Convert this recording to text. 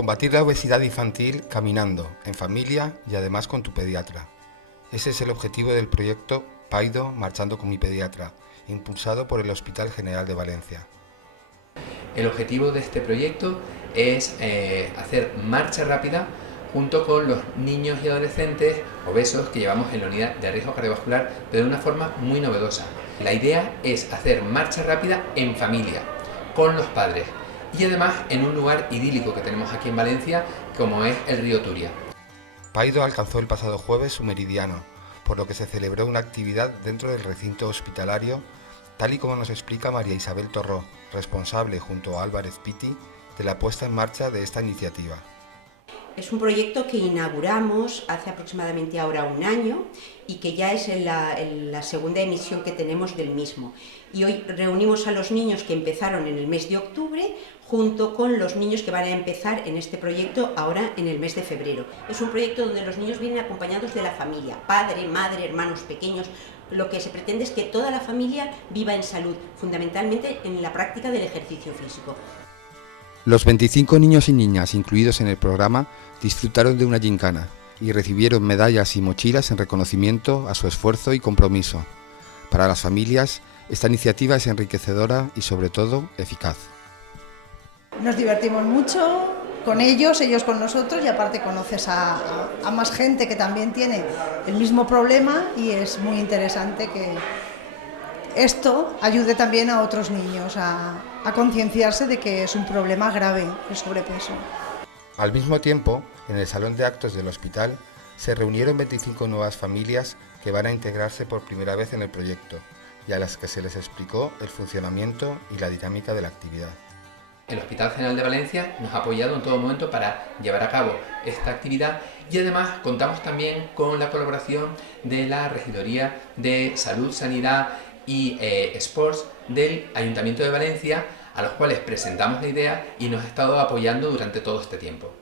Combatir la obesidad infantil caminando, en familia y además con tu pediatra. Ese es el objetivo del proyecto Paido Marchando con mi pediatra, impulsado por el Hospital General de Valencia. El objetivo de este proyecto es hacer marcha rápida junto con los niños y adolescentes obesos que llevamos en la unidad de riesgo cardiovascular, pero de una forma muy novedosa. La idea es hacer marcha rápida en familia, con los padres, y además en un lugar idílico que tenemos aquí en Valencia, como es el río Turia. Paido alcanzó el pasado jueves su meridiano, por lo que se celebró una actividad dentro del recinto hospitalario, tal y como nos explica María Isabel Torró, responsable junto a Álvarez Pitti de la puesta en marcha de esta iniciativa. Es un proyecto que inauguramos hace aproximadamente ahora un año y que ya es la segunda emisión que tenemos del mismo. Y hoy reunimos a los niños que empezaron en el mes de octubre junto con los niños que van a empezar en este proyecto ahora en el mes de febrero. Es un proyecto donde los niños vienen acompañados de la familia, padre, madre, hermanos pequeños. Lo que se pretende es que toda la familia viva en salud, fundamentalmente en la práctica del ejercicio físico. Los 25 niños y niñas incluidos en el programa disfrutaron de una gincana y recibieron medallas y mochilas en reconocimiento a su esfuerzo y compromiso. Para las familias, esta iniciativa es enriquecedora y sobre todo eficaz. Nos divertimos mucho con ellos con nosotros, y aparte conoces a más gente que también tiene el mismo problema, y es muy interesante que esto ayude también a otros niños a concienciarse de que es un problema grave el sobrepeso. Al mismo tiempo, en el salón de actos del hospital se reunieron 25 nuevas familias que van a integrarse por primera vez en el proyecto y a las que se les explicó el funcionamiento y la dinámica de la actividad. El Hospital General de Valencia nos ha apoyado en todo momento para llevar a cabo esta actividad, y además contamos también con la colaboración de la Regidoría de Salud, Sanidad y Sports del Ayuntamiento de Valencia, a los cuales presentamos la idea y nos ha estado apoyando durante todo este tiempo.